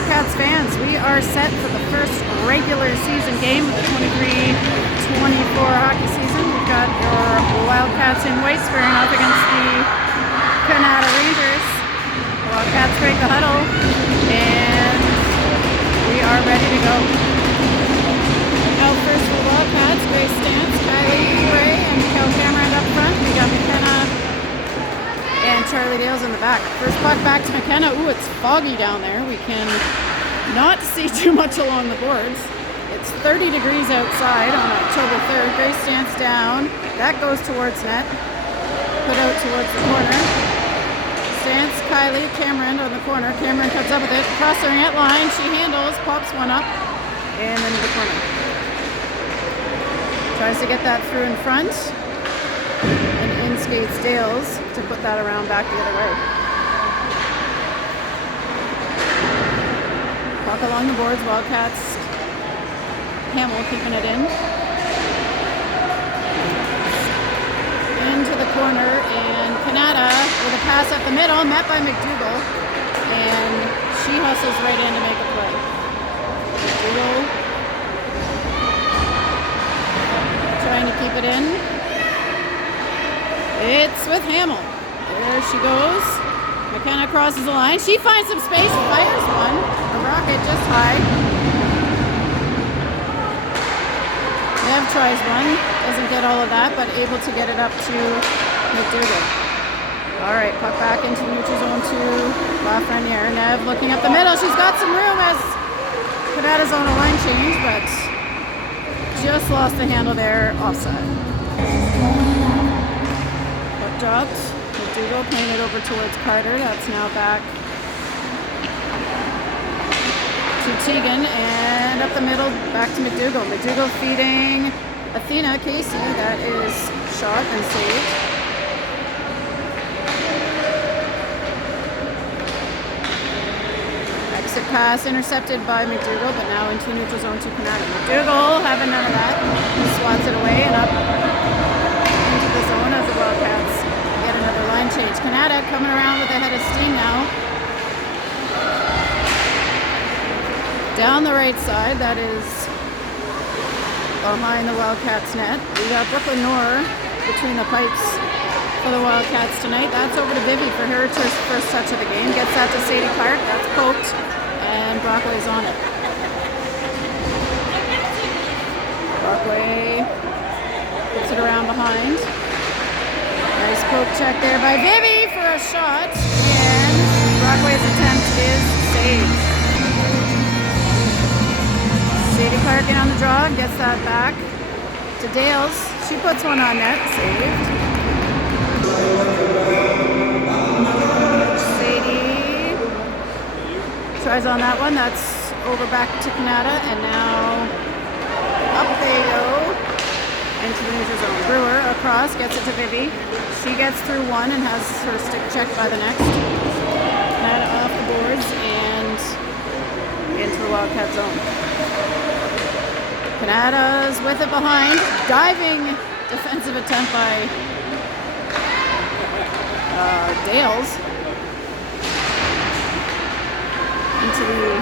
Wildcats fans, we are set for the first regular season game of the 23-24 hockey season. We've got your Wildcats in white squaring up against the Kanata Rangers. Wildcats break the huddle, and we are ready to go. Out first for the Wildcats, Grace Stance, Kylie Ray, and Kel Cameron up front. We got McKenna and Charlie Dales in the back. First puck back to McKenna. Ooh, it's foggy down there. We can not see too much along the boards. It's 30 degrees outside on October 3rd. Grace Stance down. That goes towards net. Put out towards the corner. Stance, Kylie, Cameron on the corner. Cameron comes up with it. Across the net line. She handles, pops one up, and into the corner. Tries to get that through in front. And in skates Dales to put that around back the other way. Puck along the boards. Wildcats. Hamill keeping it in. Into the corner, and Kanata with a pass up the middle, met by McDougall, and she hustles right in to make a play. McDougall trying to keep it in. It's with Hamill. There she goes. McKenna crosses the line. She finds some space, fires one. A rocket just high. Nev tries one. Doesn't get all of that, but able to get it up to McDougall. All right, puck back into the neutral zone to Lafreniere. Nev looking up the middle. She's got some room as Kanata's on a line change, but just lost the handle there, offside. Dropped. McDougall playing it over towards Carter. That's now back to Tegan, and up the middle back to McDougall. McDougall feeding Athena Casey. That is shot and saved. Exit pass intercepted by McDougall, but now into neutral zone to Kanata. McDougall having none of that. He swats it away and up into the zone as the Wildcats get another line change. Kanata coming around with a head of steam now. Down the right side, that is behind the Wildcats net. We got Brooklyn Noor between the pipes for the Wildcats tonight. That's over to Vivi for her first touch of the game. Gets that to Sadie Clark. That's poked, and Brockway's on it. Brockway puts it around behind. Nice poke check there by Vivi for a shot, and Brockway's attempt is saved. Sadie Clark in on the draw, gets that back to Dales. She puts one on net, saved. Sadie tries on that one, that's over back to Kanata, and now up they go into the neutral zone. Brewer across, gets it to Vivi. She gets through one and has her stick checked by the next. Kanata off the boards and into the Wildcat zone. Kanata's with it behind. Diving defensive attempt by Dales. Into the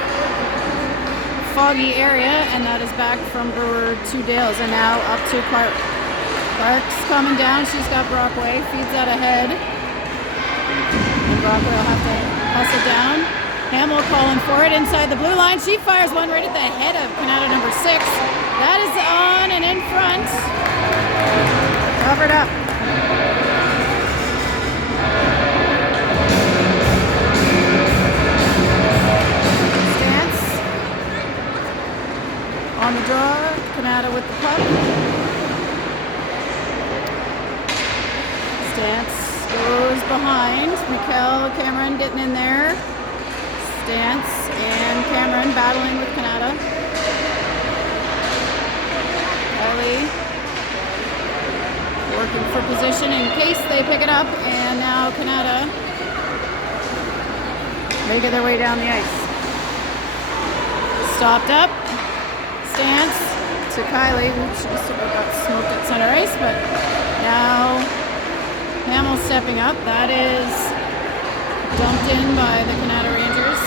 foggy area, and that is back from Brewer to Dales, and now up to Clark. Clark's coming down. She's got Brockway. Feeds that ahead. And Brockway will have to hustle down. Hamill calling for it inside the blue line. She fires one right at the head of Kanata number 6. That is on and in front. Covered up. Stance. On the draw. Kanata with the puck. Stance goes behind. Mikkel Cameron getting in there. Stance and Cameron battling with Kanata. Ellie working for position in case they pick it up, and now Kanata making their way down the ice. Stopped up. Stance to Kylie. Oops, she just about got smoked at center ice, but now Hamill stepping up. That is dumped in by the Kanata Rangers.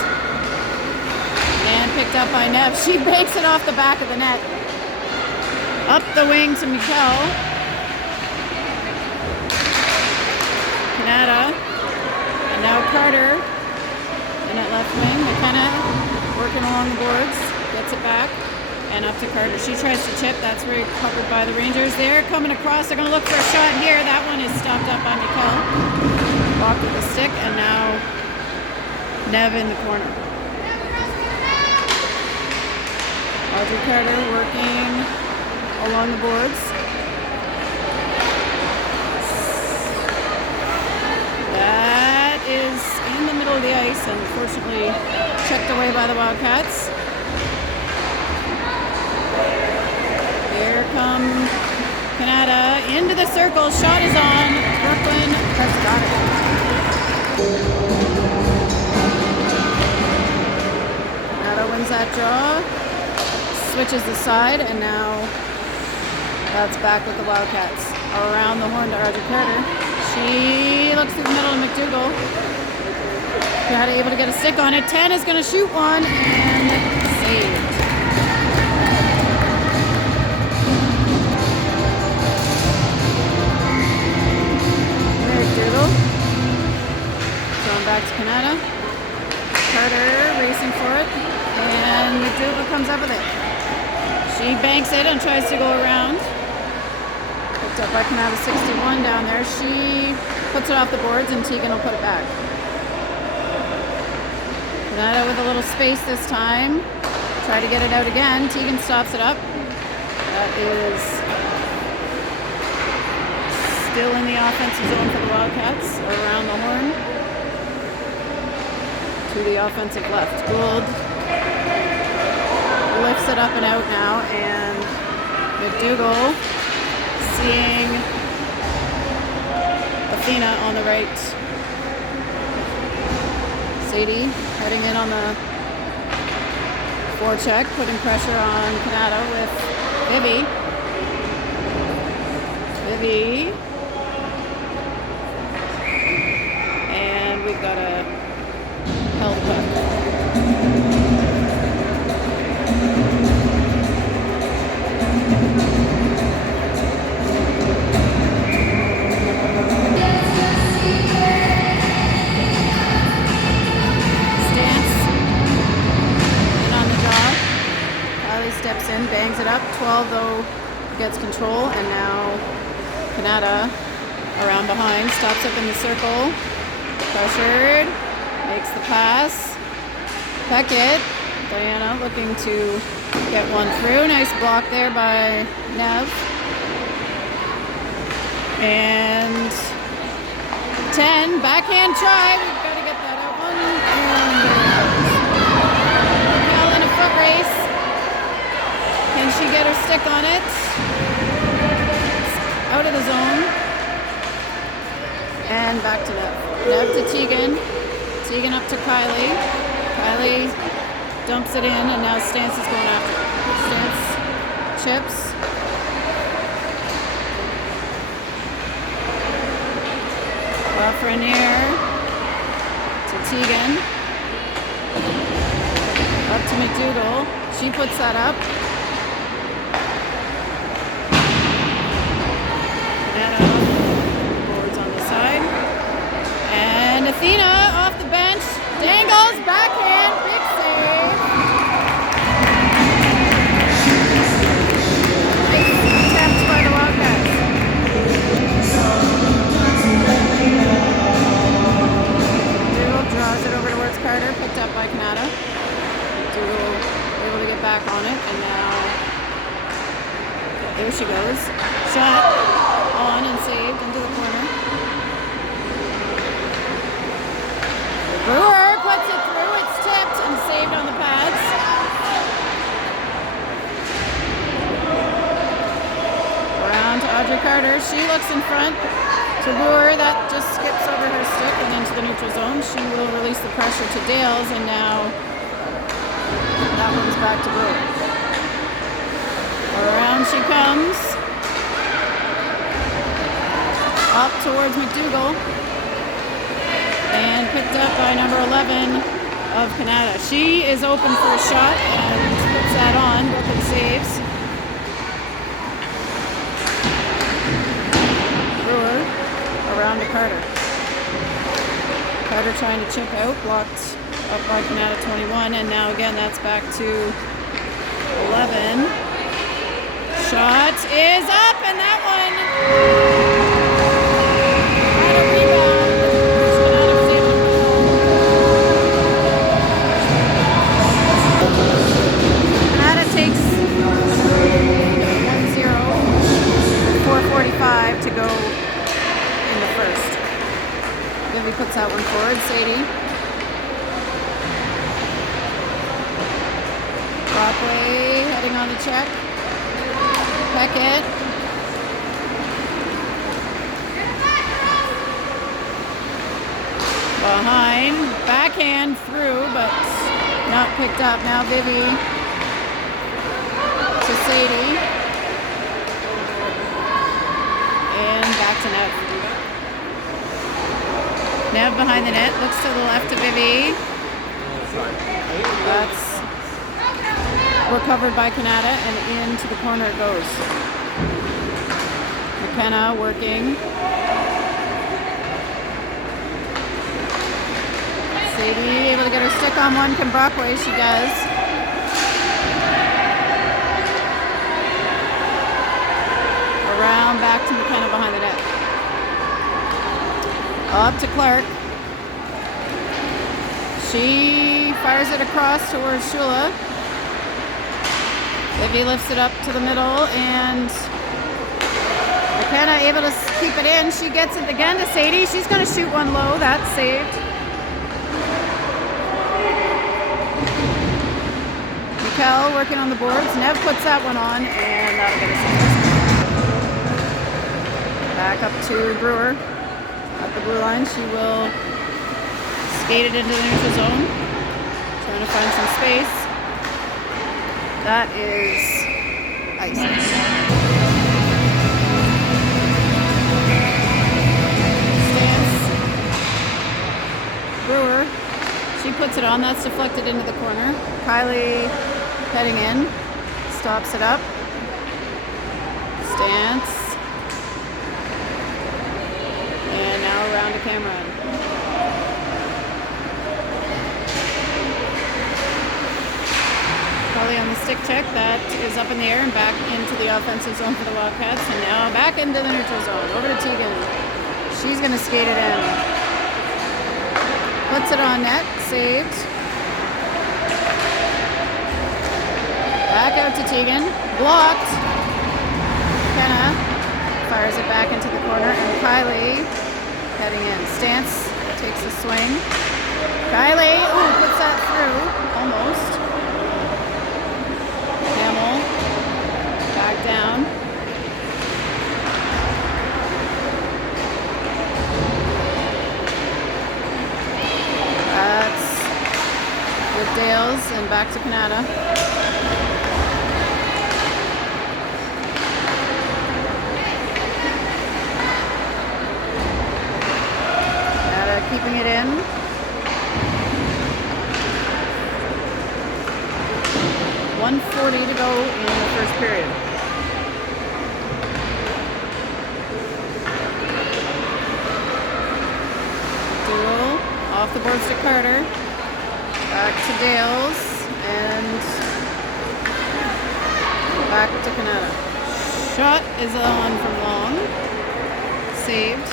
picked up by Nev. She banks it off the back of the net. Up the wing to Mikkel. Kanata. And now Carter. And at left wing, McKenna working along the boards. Gets it back. And up to Carter. She tries to chip. That's very covered by the Rangers. They're coming across. They're going to look for a shot here. That one is stopped up by Mikkel. Walked with the stick. And now Nev in the corner. Audrey Carter working along the boards. That is in the middle of the ice and unfortunately checked away by the Wildcats. Here come Kanata into the circle. Shot is on. Brooklyn has got it. Kanata wins that draw. Switches the side, and now that's back with the Wildcats. Around the horn to Audrey Carter. She looks through the middle of McDougall. Kanata able to get a stick on it. 10 is going to shoot one and saved. McDougall. Going back to Kanata. Carter racing for it, and McDougall comes up with it. She banks it and tries to go around. Picked up by Kanata 61 down there. She puts it off the boards and Tegan will put it back. Kanata with a little space this time. Try to get it out again. Tegan stops it up. That is still in the offensive zone for the Wildcats. Around the horn. To the offensive left. Gould lifts it up and out now, and McDougall seeing Athena on the right. Sadie heading in on the forecheck, putting pressure on Kanata with Vivi. And we've got a held puck. Steps in, bangs it up. 12 though gets control, and now Kanata around behind, stops up in the circle, pressured, makes the pass. Beckett, Diana looking to get one through. Nice block there by Nev. And 10, backhand try. We've got to get that out one. And Cal in a foot race. Can she get her stick on it? It's out of the zone. And back to Nev. Nev to Tegan. Tegan up to Kylie. Kylie dumps it in, and now Stance is going after it. Stance chips. Lafreniere to Tegan. Up to McDougall. She puts that up. Boards on the side. And Athena off the bench. Dangles, backhand, big save. Nice attempt by the Wildcats. Dougal draws it over towards Carter, picked up by Kanata. Dougal able to get back on it, and now there she goes. Shot on and saved into the corner. Brewer puts it through. It's tipped and saved on the pads. Around to Audrey Carter. She looks in front to Brewer. That just skips over her stick and into the neutral zone. She will release the pressure to Dales, and now that one's back to Brewer. Around she comes. Up towards McDougall. And picked up by number 11 of of Kanata. She is open for a shot and puts that on. Brooklyn saves. Brewer around to Carter. Carter trying to chip out, blocked up by Kanata 21, and now again that's back to 11. Shot is up, and that one had a rebound. Kanata was able to go. Kanata takes 1-0, 4:45 to go in the first. Vivi puts that one forward. Sadie. Brockway heading on the check. Beckett. Behind. Backhand through, but not picked up. Now Vivi to Sadie. And back to net. Nev behind the net. Looks to the left to Vivi. That's recovered by Kanata, and into the corner it goes. McKenna working. Sadie able to get her stick on one. Can Brockway? She does. Around back to McKenna behind the net. Up to Clark. She fires it across towards Shula. Vivi lifts it up to the middle, and McKenna able to keep it in. She gets it again to Sadie. She's going to shoot one low. That's saved. Mikkel working on the boards. Nev puts that one on, and that'll get us in. Back up to Brewer. At the blue line, she will skate it into the neutral zone. Trying to find some space. That is icing. Stance. Brewer. She puts it on. That's deflected into the corner. Kylie heading in. Stops it up. Stance. And now around to Cameron. On the stick check, that is up in the air and back into the offensive zone for the Wildcats, and now back into the neutral zone. Over to Tegan. She's going to skate it in. Puts it on net. Saved. Back out to Tegan. Blocked. Kenna fires it back into the corner, and Kylie heading in. Stance takes a swing. Kylie, ooh, puts that through. Almost. Back down. That's with Dales and back to Kanata. Kanata keeping it in. .140 to go in the first period. Duel off the boards to Carter. Back to Dales and back to Kanata. Shot is on from long. Saved.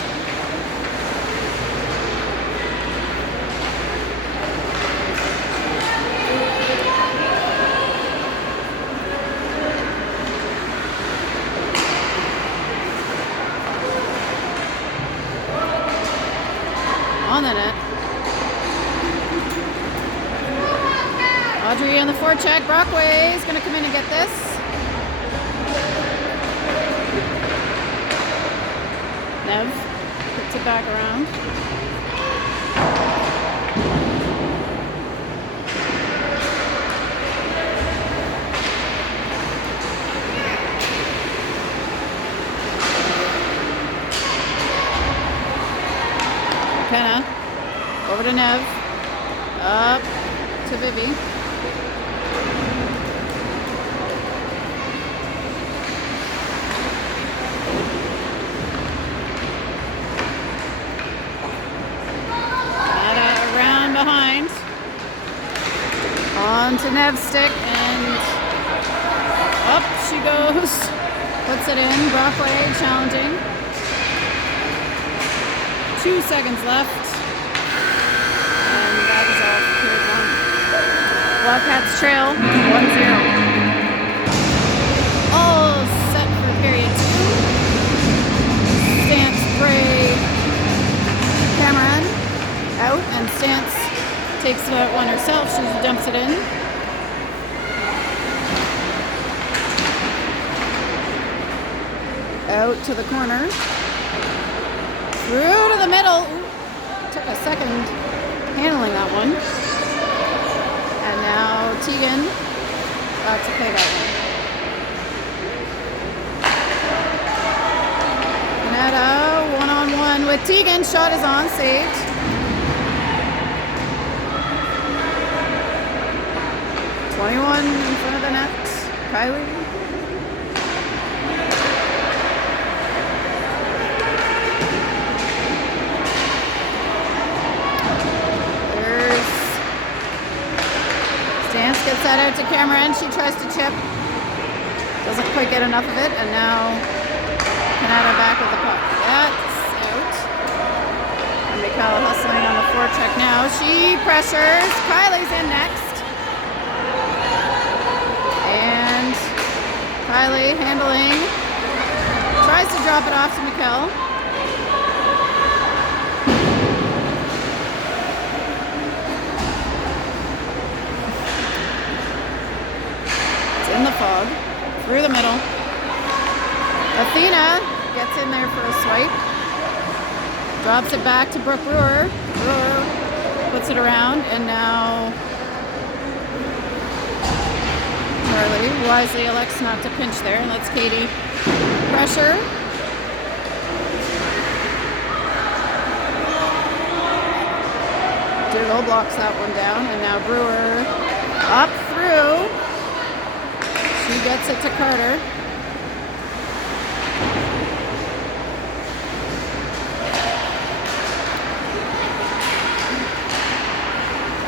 On the net. Audrey on the forecheck. Brockway is going to come in and get this. Nev puts it back around. McKenna over to Nev. Up. to Vivi. Around behind. On to Nev's stick, and up she goes. Puts it in. Brockway challenging. 2 seconds left. And that is all for period 1. Wildcats trail 1-0. All set for period 2. Stance, Bray, Cameron out, and Stance takes that one herself. She dumps it in. Out to the corner. Through to the middle. Ooh, took a second handling that one. And now Tegan got to play that one. Kanata one-on-one with Tegan. Shot is on, saved. .21 in front of the net. Kylie. Stance gets that out to Cameron. She tries to chip. Doesn't quite get enough of it. And now Kanata back with the puck. That's out. And Mikhail hustling on the forecheck now. She pressures. Kylie's in next. And Kylie handling. Tries to drop it off to Mikhail. In the fog, through the middle. Athena gets in there for a swipe. Drops it back to Brooke Brewer. Brewer puts it around, and now Charlie wisely elects not to pinch there and lets Katie pressure. Diggle blocks that one down, and now Brewer up through. She gets it to Carter.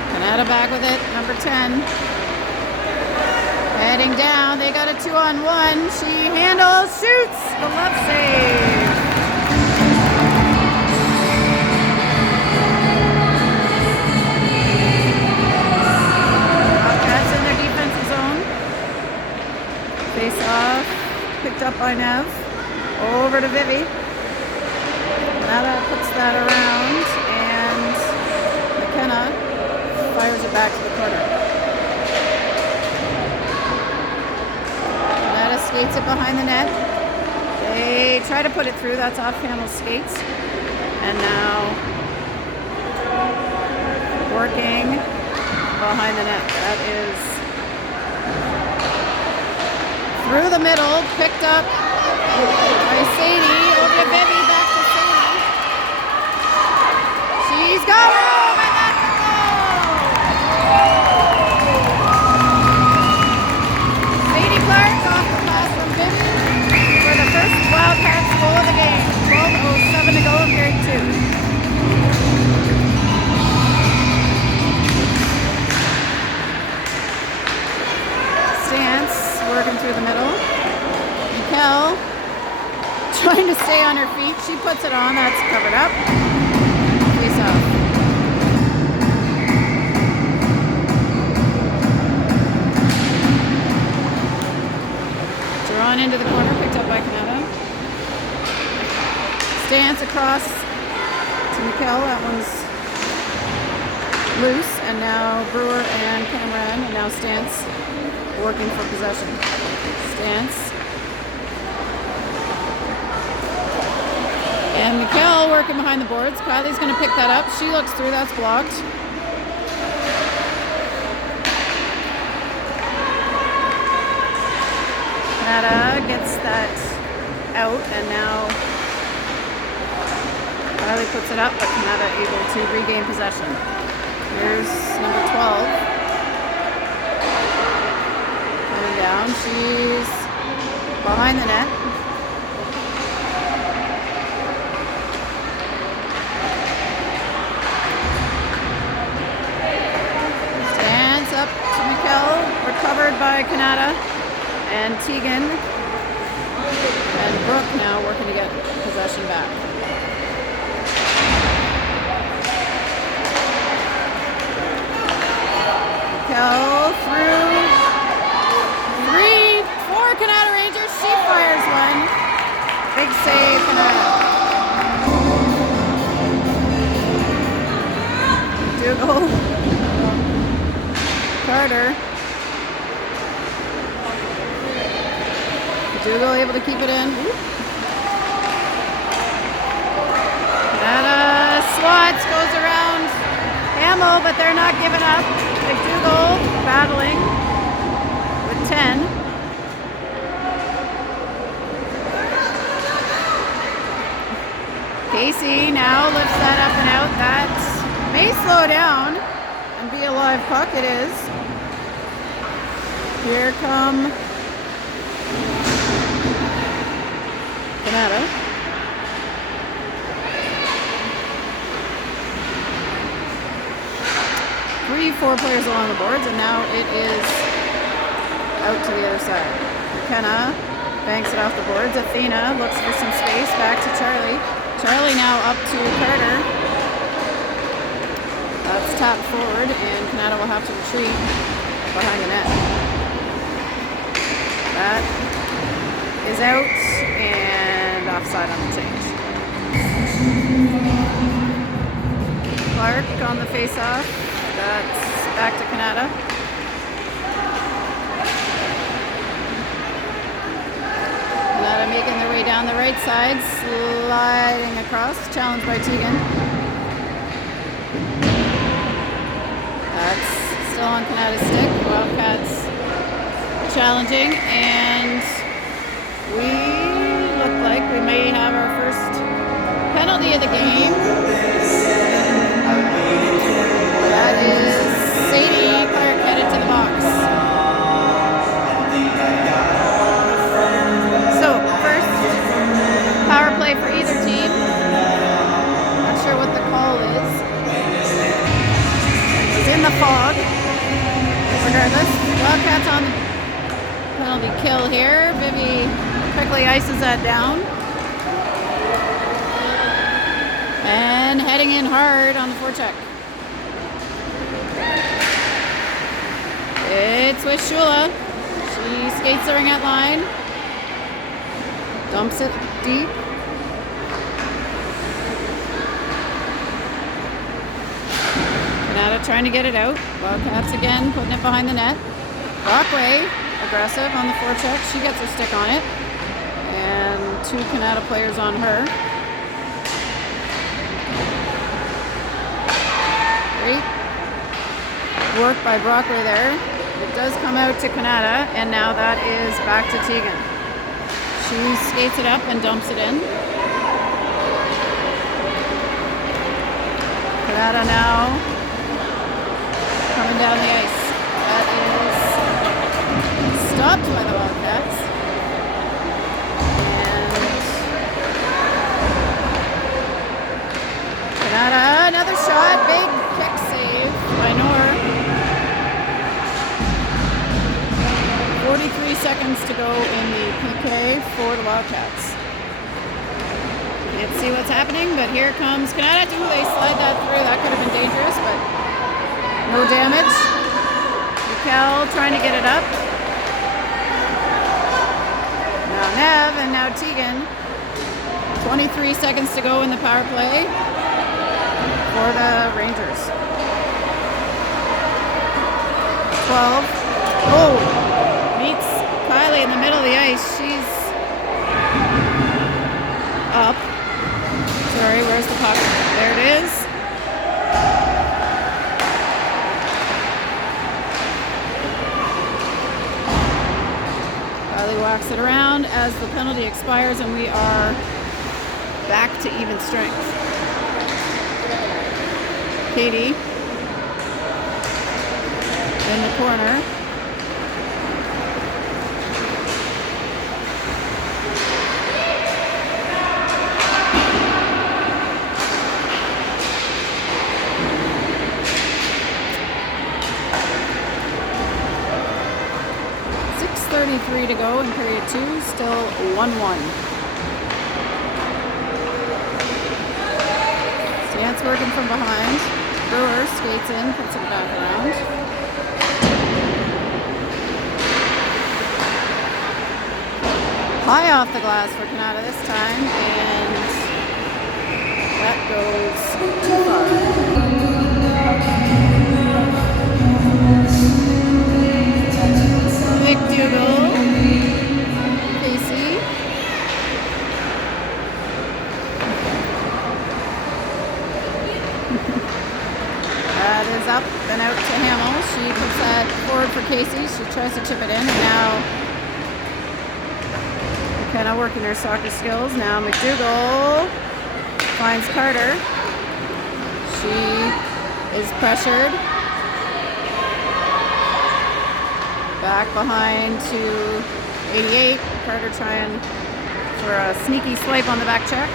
Kanata back with it, number 10. Heading down, they got a 2-on-1. She handles, shoots, the left save. Bobcats in their defensive zone. Face off, picked up by Nev. Over to Vivi. Kanata puts that around, and McKenna fires it back to the corner. Kanata skates it behind the net. They try to put it through. That's off Hamill's skates. And now working behind the net. That is through the middle, picked up by Sadie. Over to Vivi, back to Sadie. She's got room, and that's a goal! Sadie Clark off the pass from Vivi for the first Wildcats goal of the game. 12:07 to go in period 2. Stance working through the middle. Mikkel trying to stay on her feet. She puts it on. That's covered up. Face off. Drawn into the corner. Picked up by Kanata. Stance across to Mikkel. That one's loose. And now Brewer and Cameron. And now Stance working for possession. Stance. And Mikkel working behind the boards. Kylie's going to pick that up. She looks through. That's blocked. Kanata gets that out, and now Kylie puts it up, but Kanata able to regain possession. Here's number 12. She's behind the net. Stands up to Mikkel, recovered by Kanata and Tegan. And Brooke now working to get possession back. Mikkel through 3-4 Kanata Rangers. She fires one. Big save, Kanata. Dougal. Carter. Dougal able to keep it in. Kanata swats, goes around Hamill, but they're not giving up. McDougall battling with 10. Casey now lifts that up and out. That may slow down and be a live puck. It is. Here come Kanata. Four players along the boards, and now it is out to the other side. McKenna banks it off the boards. Athena looks for some space. Back to Charlie. Charlie now up to Carter. That's tapped forward, and Kanata will have to retreat behind the net. That is out and offside on the change. Clark on the face-off. That's back to Kanata. Kanata making their way down the right side, sliding across, challenged by Tegan. That's still on Kanata's stick. Wildcats challenging, and we look like we may have our first penalty of the game. That is Sadie Clark headed to the box. So, first power play for either team. Not sure what the call is. It's in the fog. Regardless, Wildcats on the penalty kill here. Vivi quickly ices that down. And heading in hard on the forecheck. It's with Shula. She skates the ring-out line. Dumps it deep. Kanata trying to get it out. Wildcats again putting it behind the net. Brockway aggressive on the forecheck. She gets her stick on it. And two Kanata players on her. Great work by Brockway there. It does come out to Kanata, and now that is back to Tegan. She skates it up and dumps it in. Kanata now coming down the ice. That is stopped by the Wildcats. And Kanata, another shot, big kick save by Noor. 43 seconds to go in the PK for the Wildcats. Can't see what's happening, but here comes Kanata. Ooh, they slide that through. That could have been dangerous, but no damage. Mikkel trying to get it up. Now Nev, and now Tegan. 23 seconds to go in the power play for the Rangers. 12. Oh! Meets Kylie in the middle of the ice. She's up. Sorry, where's the puck? There it is. Kylie whacks it around as the penalty expires, and we are back to even strength. Katie in the corner. 2:33 to go in period 2, still 1-1. Stance working from behind. Brewer skates in, puts it back around. High off the glass for Kanata this time, and that goes too far. McDougall, Casey. That is up and out to Hamill. She puts that forward for Casey. She tries to chip it in, and now kind of working her soccer skills. Now McDougall finds Carter. She is pressured. Back behind to 88. Carter trying for a sneaky swipe on the back check.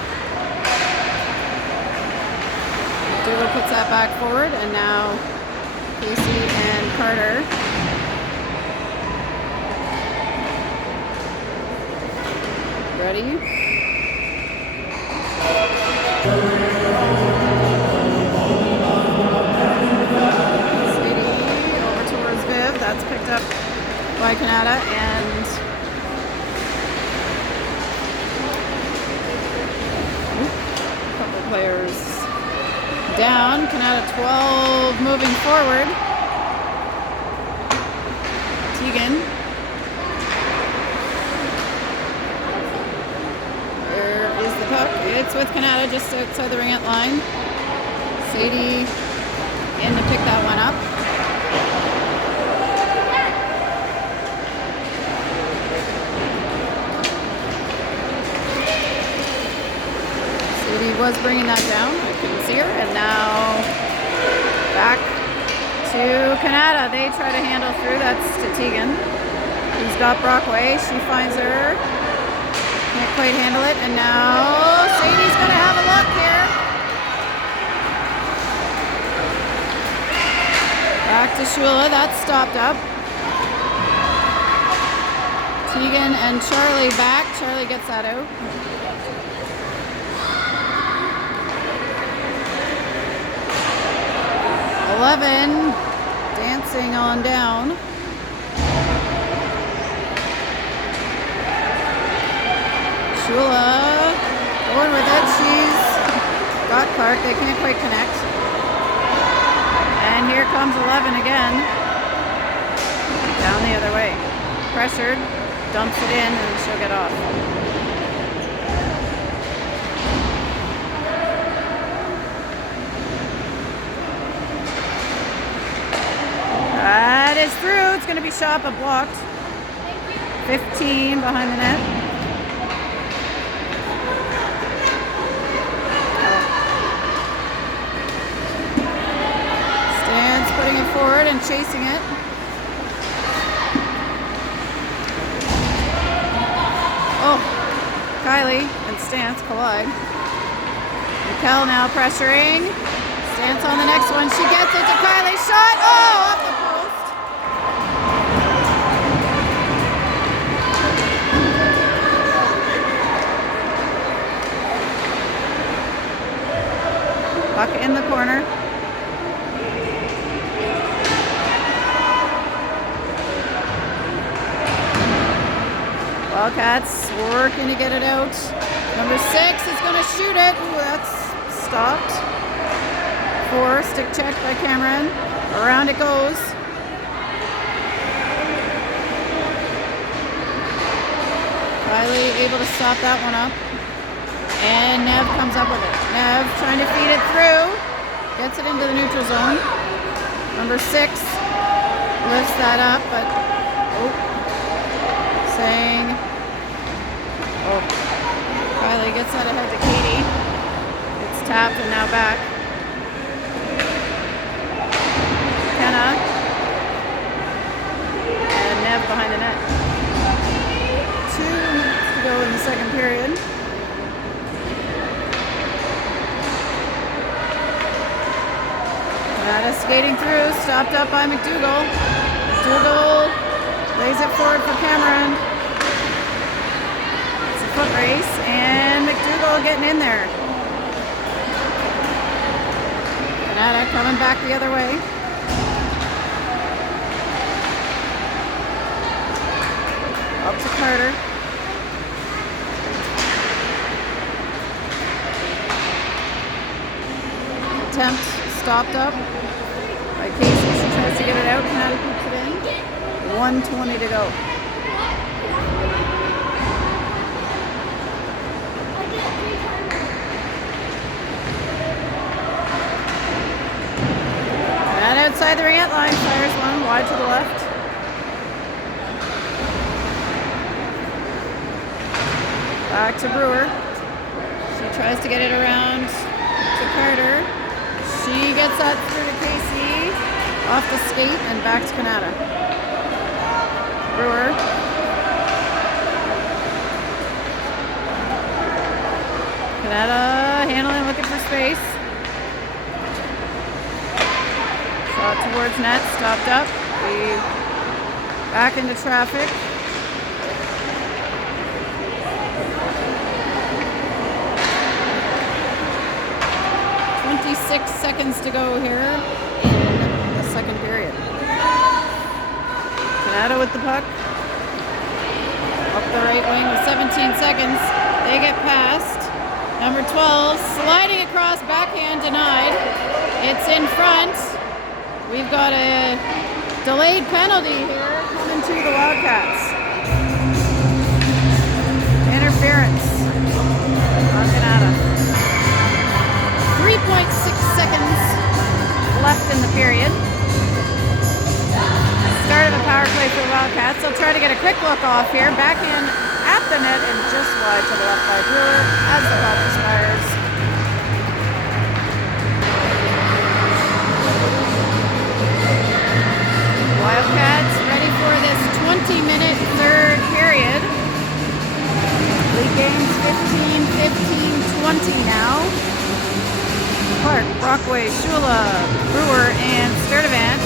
McDougall puts that back forward, and now Casey and Carter. Ready? Sadie over towards Viv. That's picked up by Kanata, and a couple players down. Kanata 12 moving forward. Tegan. It's with Kanata just outside the ring-out line. Sadie in to pick that one up. Sadie was bringing that down. I couldn't see her. And now back to Kanata. They try to handle through. That's to Tegan. He's got Brockway. She finds her. Can't quite handle it, and now Sadie's gonna have a look here. Back to Shula, that's stopped up. Tegan and Charlie back. Charlie gets that out. $11 dancing on down. Shula going with it. She's got Clark. They can't quite connect. And here comes 11 again. Down the other way. Pressured. Dumps it in, and she'll get off. That is through. It's going to be shot but blocked. 15 behind the net. Putting it forward and chasing it. Oh, Kylie and Stance collide. Mikkel now pressuring. Stance on the next one. She gets it to Kylie. Shot! Oh, off the post. Puck in the corner. Wildcats working to get it out. Number 6 is going to shoot it. Ooh, that's stopped. 4, stick check by Cameron. Around it goes. Kylie able to stop that one up. And Nev comes up with it. Nev trying to feed it through. Gets it into the neutral zone. Number 6 lifts that up, but saying, Kylie gets that ahead to Katie. It's tapped and now back. Kenna. And Nev behind the net. 2 minutes to go in the second period. That is skating through, stopped up by McDougall. McDougall Lays it forward for Cameron. It's a foot race, and McDougall getting in there. Kanata coming back the other way. Up to Carter. Attempt stopped up by Casey. She tries to get it out. Kanata keeps it in. 1:20 to go. And outside the ring at line, fires one wide to the left. Back to Brewer. She tries to get it around to Carter. She gets that through to Casey. Off the skate and back to Kanata. Brewer. Kanata handling, looking for space. Shot towards net, stopped up. We back into traffic. 26 seconds to go here in the second period. Kanata with the puck. Up the right wing with 17 seconds. They get past. Number 12 sliding across, backhand denied. It's in front. We've got a delayed penalty here coming to the Wildcats. Interference on Kanata. 3.6 seconds left in the period. Start of a power play for the Wildcats. They'll try to get a quick look off here. Backhand at the net and just wide to the left by Brewer as the puck expires. Wildcats ready for this 20-minute third period. League games 15-15-20 now. Clark, Brockway, Shula, Brewer, and Sturdivant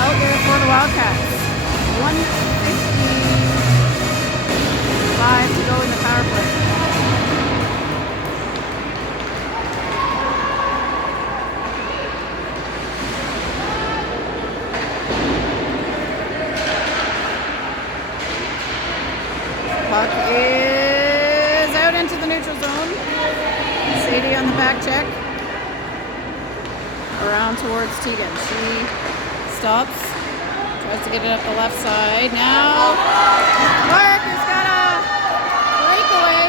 out there for the Wildcats. 1:55 to go in the power play. Puck is out into the neutral zone. Sadie on the back check. Around towards Tegan. She stops. Tries to get it up the left side. Now Clark has got a breakaway.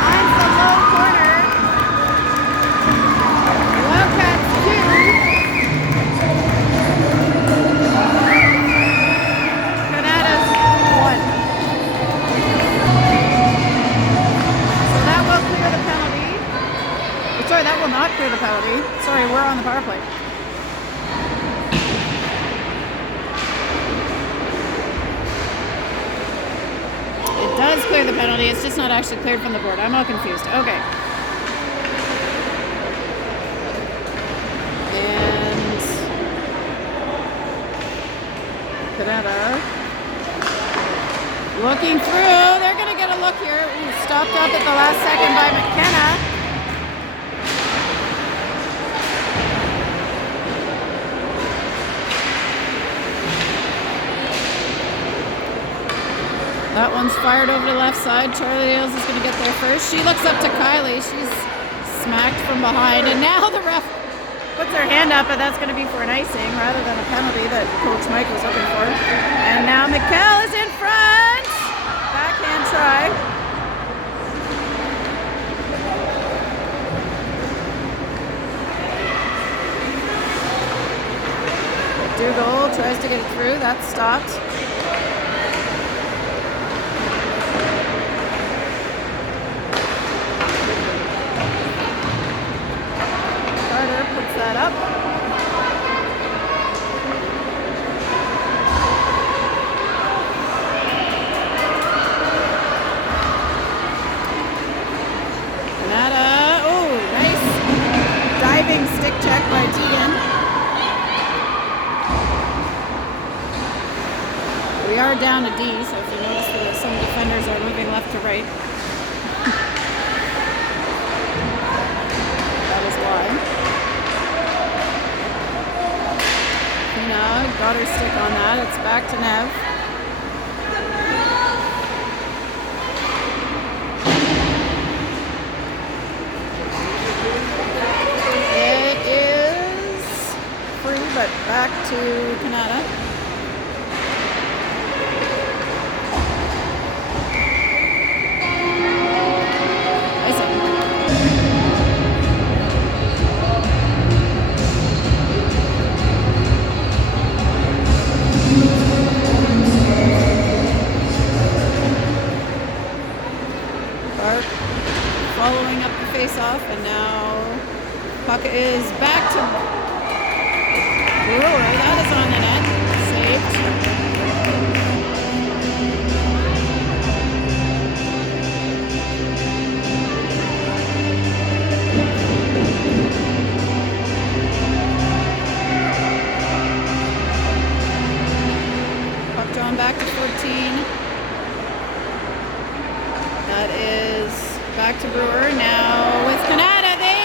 Finds the low corner. Wildcats 2. Kanata's 1. Sorry, that will not clear the penalty. Sorry, we're on the power play. It does clear the penalty. It's just not actually cleared from the board. I'm all confused. Okay. And Kanata looking through. They're going to get a look here. Ooh, stopped up at the last second by McKenna. That one's fired over to the left side. Charlie Ailes is going to get there first. She looks up to Kylie. She's smacked from behind. And now the ref puts her hand up, and that's going to be for an icing rather than a penalty that Coach Mike was looking for. And now McKell is in front. Backhand try. Dougal tries to get it through. That's stopped. That up. Kanata, oh, nice diving stick check by Tegan. We are down to D, so if you notice that some defenders are moving left to right, that is why. Tina got her stick on that. It's back to Nev. It is free, but back to Kanata. Following up the face-off, and now puck is back to Brewer. That is on the net. Saved. Puck drawn back to 14. That is back to Brewer. Now with Kanata, they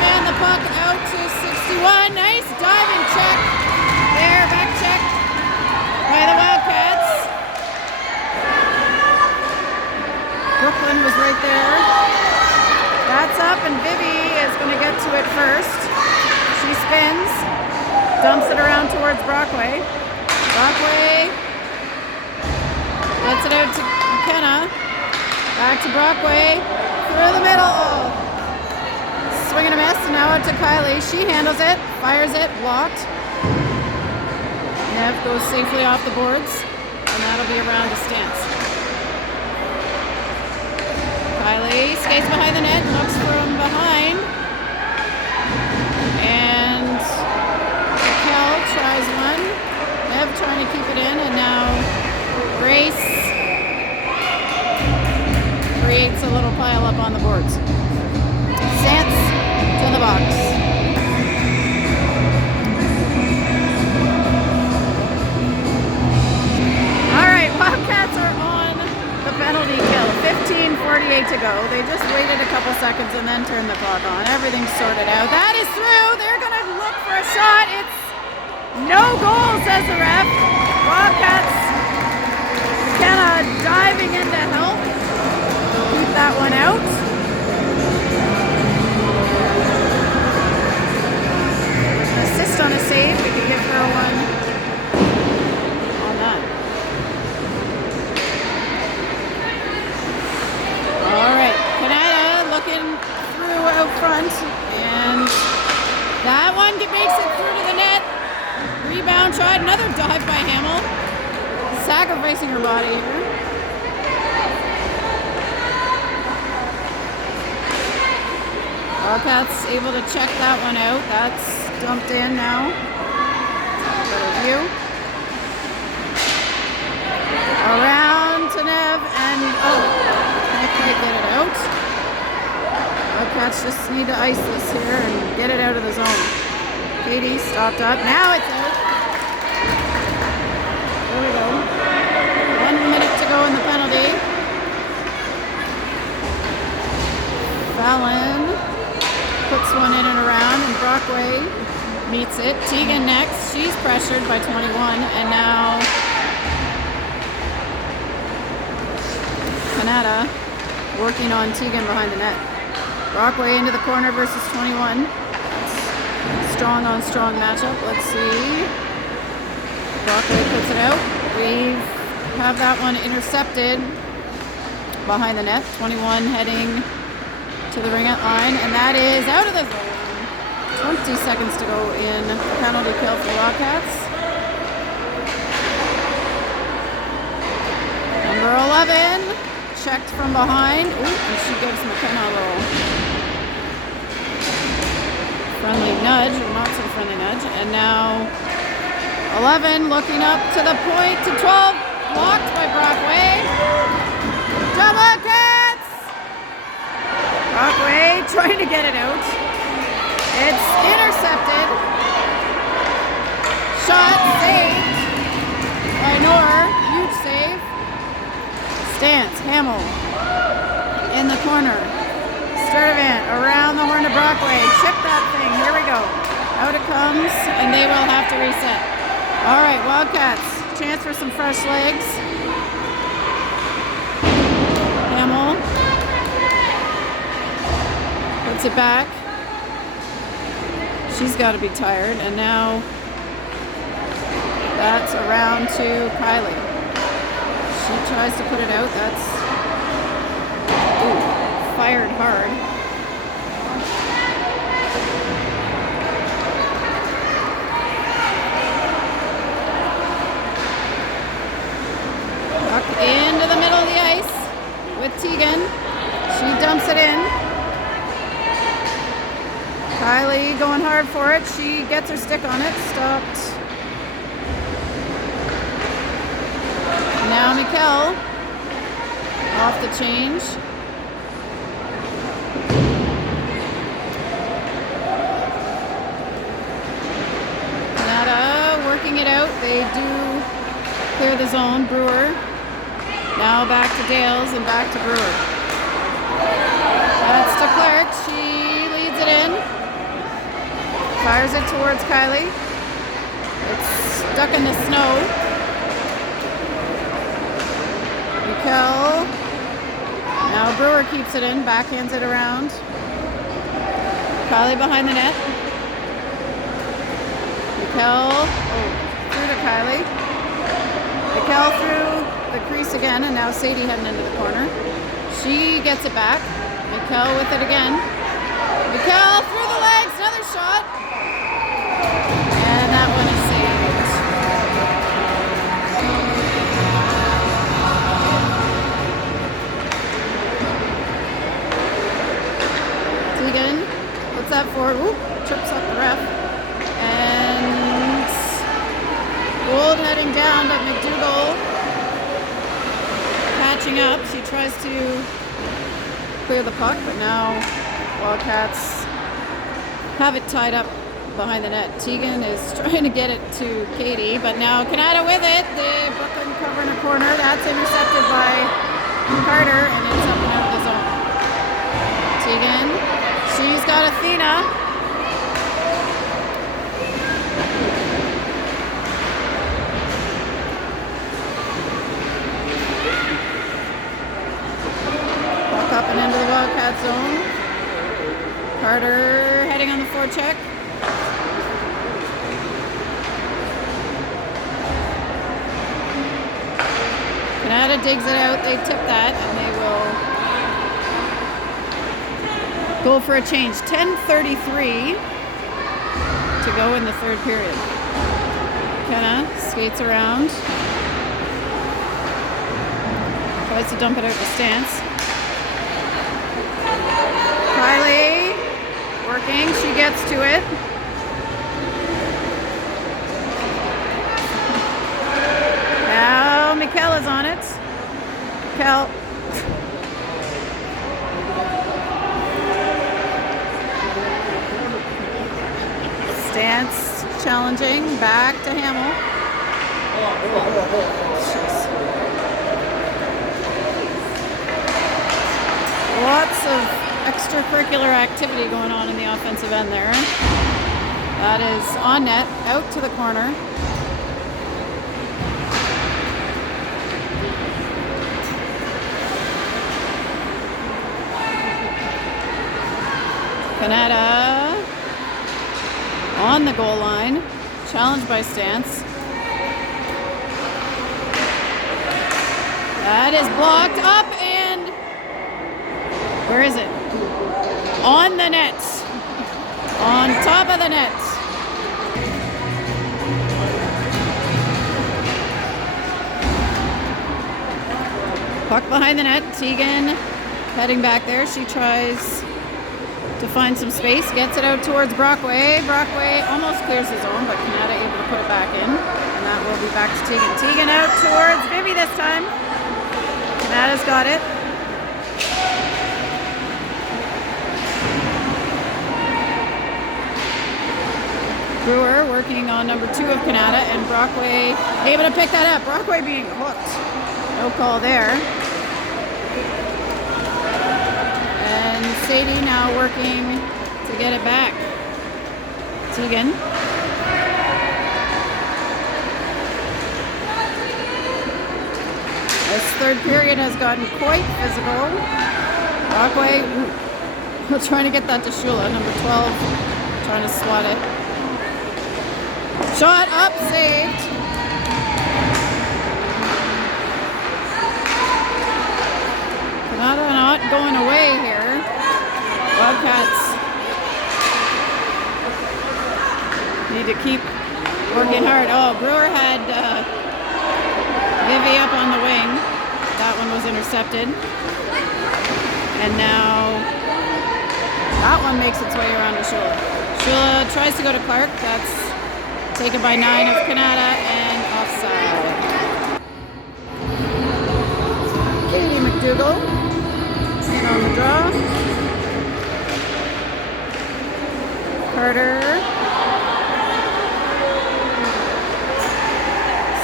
man the puck out to 61. Nice diving check there, back check by the Wildcats. Brooklyn was right there. That's up, and Vivi is going to get to it first. She spins, dumps it around towards Brockway. Brockway gets it out to McKenna. Back to Brockway, through the middle. Oh. Swing and a miss, and now out to Kylie. She handles it, fires it, blocked. Nev goes safely off the boards, and that'll be around the stance. Kylie skates behind the net, looks from behind. And Raquel tries one. Nev trying to keep it in, and now Grace creates a little pile up on the boards. Stance to the box. All right, Wildcats are on the penalty kill. 15:48 to go. They just waited a couple seconds and then turned the clock on. Everything's sorted out. That is through. They're going to look for a shot. It's no goal, says the ref. Wildcats McKenna diving in to help. Keep that one out. An assist on a save. We could give her one on that. All right, Kanata looking through out front, and that one makes it through to the net. Rebound shot, another dive by Hamill. Sacrificing her body here. Wildcats able to check that one out. That's dumped in now. Better view. Around to Nev, and can't quite get it out. Wildcats just need to ice this here and get it out of the zone. Katie stopped up. Now it's out. There we go. 1 minute to go in the penalty. Fallon puts one in and around, and Brockway meets it. Tegan next. She's pressured by 21, and now Kanata working on Tegan behind the net. Brockway into the corner versus 21. Strong on strong matchup. Let's see. Brockway puts it out. We have that one intercepted behind the net. 21 heading to the ring-out line, and that is out of the zone. 20 seconds to go in penalty kill for Wildcats. Number 11 checked from behind. Ooh, and she gives McKenna a little friendly nudge, or not so friendly nudge. And now 11 looking up to the point to 12, blocked by Brockway. Double Cats! Brockway trying to get it out. It's intercepted. Shot saved by Nor. Huge save. Stance. Hamill in the corner. Sturdivant around the horn of Brockway. Chip that thing. Here we go. Out it comes, and they will have to reset. All right, Wildcats. Chance for some fresh legs. Hamill puts it back. She's got to be tired, and now that's around to Kylie. She tries to put it out. That's fired hard. Puck into the middle of the ice with Tegan. She dumps it in. Kylie going hard for it. She gets her stick on it. Stopped. Now Mikkel off the change. Kanata working it out. They do clear the zone. Brewer. Now back to Dales and back to Brewer. That's to Clark. She leads it in. Fires it towards Kylie. It's stuck in the snow. Mikkel. Now Brewer keeps it in. Backhands it around. Kylie behind the net. Mikkel. Through to Kylie. Mikkel through the crease again, and now Sadie heading into the corner. She gets it back. Mikkel with it again. Mikkel through the legs, another shot. And that one is saved. Tegan puts that forward. Ooh, trips up the ref. And Gould heading down, but McDougall catching up. She tries to clear the puck, but now Wildcats have it tied up behind the net. Tegan is trying to get it to Katie, but now Kanata with it. The Brooklyn cover in a corner. That's intercepted by Carter, and it's up and out of the zone. Tegan, she's got Athena. Up and into the Wildcat zone. Carter heading on the forecheck. Kanata digs it out. They tip that, and they will go for a change. 10:33 to go in the third period. Kenna skates around. Tries to dump it out to Stance. Kylie working, she gets to it. Now Mikkel is on it. Mikkel. Stance challenging, back to Hamill. Lots of extracurricular activity going on in the offensive end there. That is on net, out to the corner. Kanata on the goal line, challenged by Stance. That is blocked up, and where is it? On the net. On top of the net. Puck behind the net. Tegan heading back there. She tries to find some space. Gets it out towards Brockway. Brockway almost clears the zone, but Kanata able to put it back in. And that will be back to Tegan. Tegan out towards Vivi this time. Kanata's got it. Brewer working on number 2 of Kanata, and Brockway able to pick that up. Brockway being hooked. No call there. And Sadie now working to get it back. Tegan. This third period has gotten quite physical. Brockway trying to get that to Shula, number 12, trying to swat it. Shot up, saved. Kanata not going away here. Wildcats need to keep working hard. Oh, Brewer had Vivi up on the wing. That one was intercepted. And now that one makes its way around to Shula. Shula tries to go to Clark. That's taken by 9 of Kanata and offside. Katie McDougall in on the draw. Carter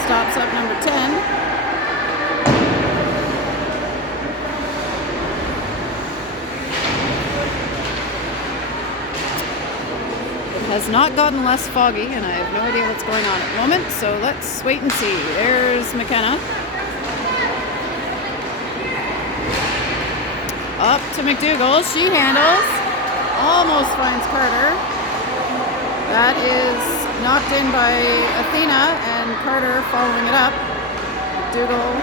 stops up number 10. Has not gotten less foggy, and I have no idea what's going on at the moment, so let's wait and see. There's McKenna. Up to McDougall. She handles. Almost finds Carter. That is knocked in by Athena, and Carter following it up. McDougall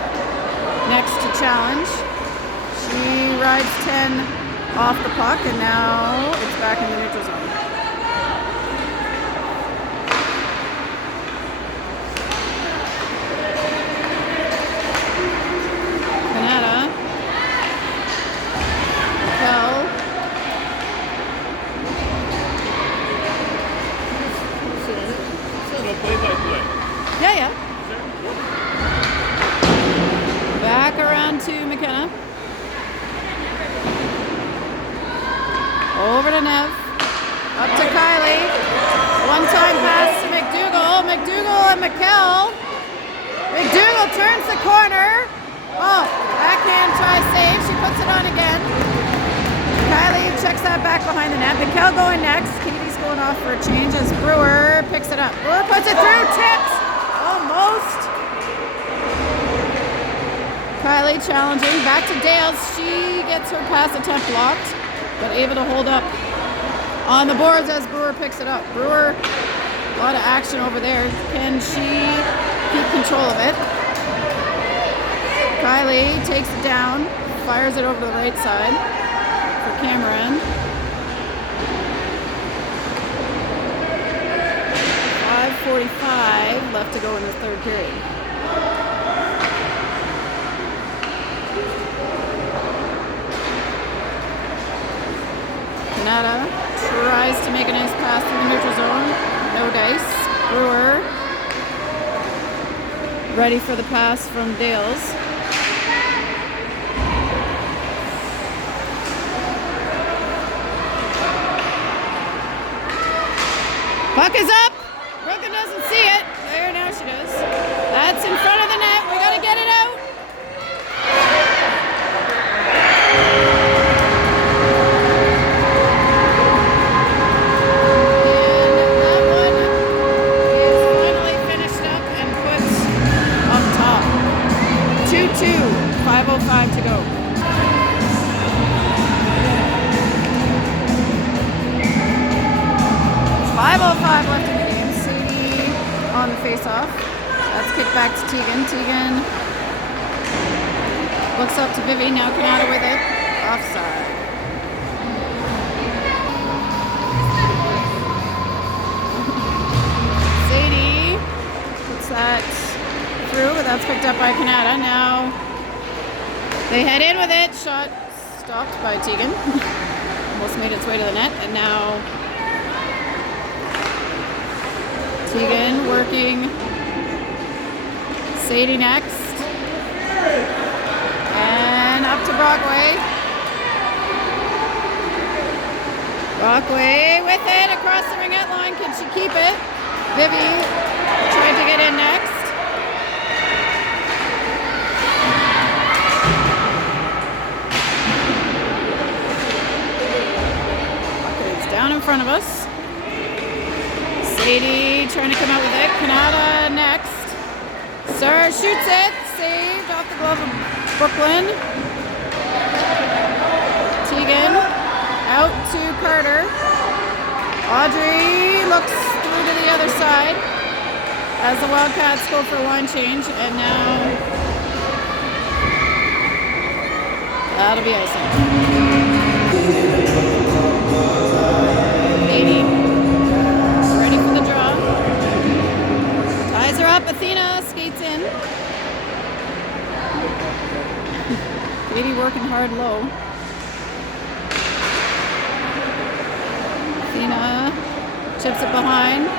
next to challenge. She rides 10 off the puck, and now it's back in the neutral zone. Yeah. Back around to McKenna. Over to Nev. Up to Kylie. One-time pass to McDougall. McDougall and McKell. McDougall turns the corner. Oh, backhand try save. She puts it on again. Kylie checks that back behind the net. McKell going next. Katie's going off for a change as Brewer picks it up. Brewer puts it through. Tips. Almost. Kylie challenging. Back to Dales. She gets her pass attempt blocked, but able to hold up on the boards as Brewer picks it up. Brewer, a lot of action over there. Can she keep control of it? Kylie takes it down, fires it over to the right side for Cameron. 5:45 left to go in the third period. Kanata tries to make a nice pass through the neutral zone. No dice. Brewer ready for the pass from Dales. Puck is up. Brooklyn doesn't see it. There, now she does. That's in front of the net. We got to get it out. And that one is finally finished up and put up top. 2-2. 5:05 to go. 5:05 left in the game. Sadie on the face-off. That's kicked back to Tegan. Tegan looks up to Vivi. Now Kanata with it. Offside. Sadie puts that through, but that's picked up by Kanata. Now they head in with it. Shot stopped by Tegan. Almost made its way to the net, and now Tegan working. Sadie next. And up to Brockway. Brockway with it across the ringette line. Can she keep it? Vivi tried to get in next. Okay, it's down in front of us. Sadie trying to come out with it. Kanata next. Sir shoots it. Saved off the glove of Brooklyn. Tegan out to Carter. Audrey looks through to the other side as the Wildcats go for a line change, and now that'll be icing. 80. Ready for the draw. Ties are up. Athena skates in. Katie working hard low. Athena chips it behind.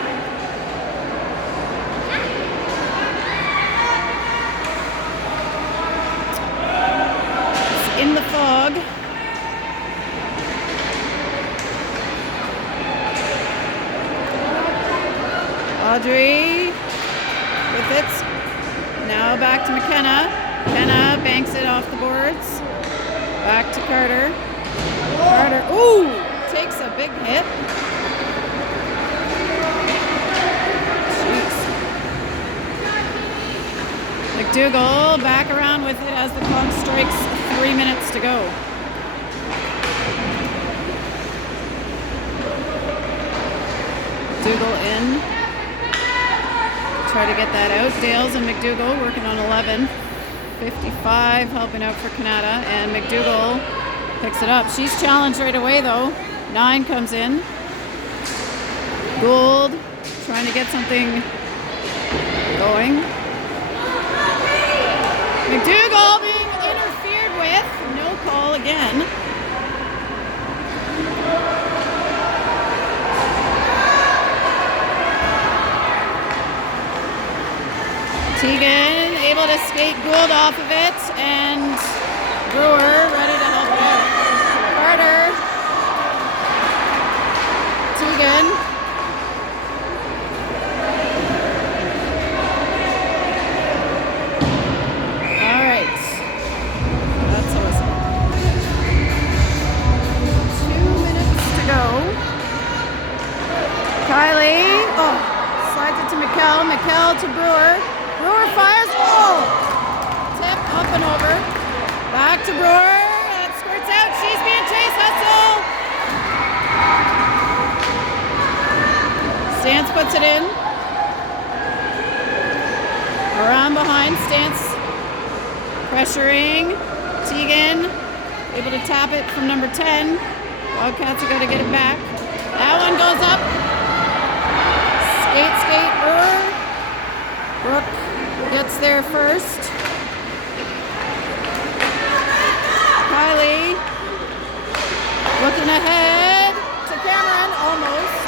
It's in the fog. Audrey with it. Now back to McKenna. McKenna banks it off the boards. Back to Carter. Carter, ooh, takes a big hit. Jeez. McDougall back around with it as the clock strikes 3 minutes to go. McDougall in. Try to get that out. Dales and McDougall working on 11. 55 helping out for Kanata, and McDougall picks it up. She's challenged right away though. 9 comes in. Gould trying to get something going. McDougall being interfered with. No call again. Tegan able to skate Gould off of it, and Brewer ready to help out. Carter. Tegan. All right. That's awesome. 2 minutes to go. Kylie. Oh, slides it to McKell. McKell to Brewer. Brewer fires. Oh! Tip up and over. Back to Brewer. That squirts out. She's being chased. Hustle. Stance puts it in. Around behind. Stance pressuring. Tegan able to tap it from number 10. Wildcats are going to get it back. That one goes up. Skate, skate, Brewer. Brooke gets there first. Kylie looking ahead to Cameron, almost.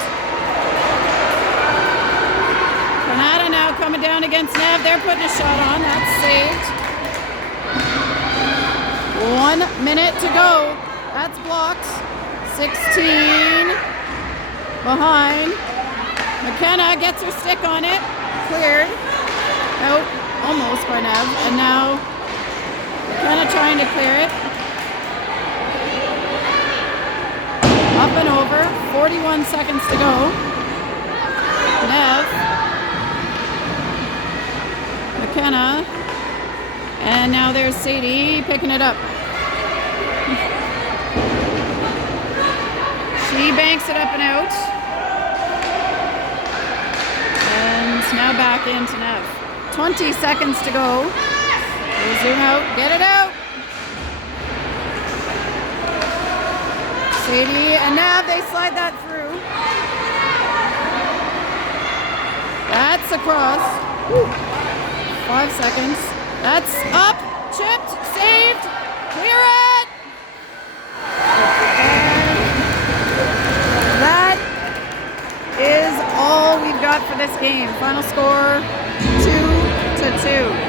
Kanata now coming down against Nev. They're putting a shot on. That's saved. 1 minute to go. That's blocked. 16 behind. McKenna gets her stick on it. Cleared. Out almost by Nev, and now kind of trying to clear it. Up and over, 41 seconds to go. Nev, McKenna, and now there's Sadie picking it up. She banks it up and out. And now back into Nev. 20 seconds to go. We'll zoom out. Get it out. Sadie and Nev, they slide that through. That's across. 5 seconds. That's up. Chipped. Saved. Clear it. And that is all we've got for this game. Final score 2-2.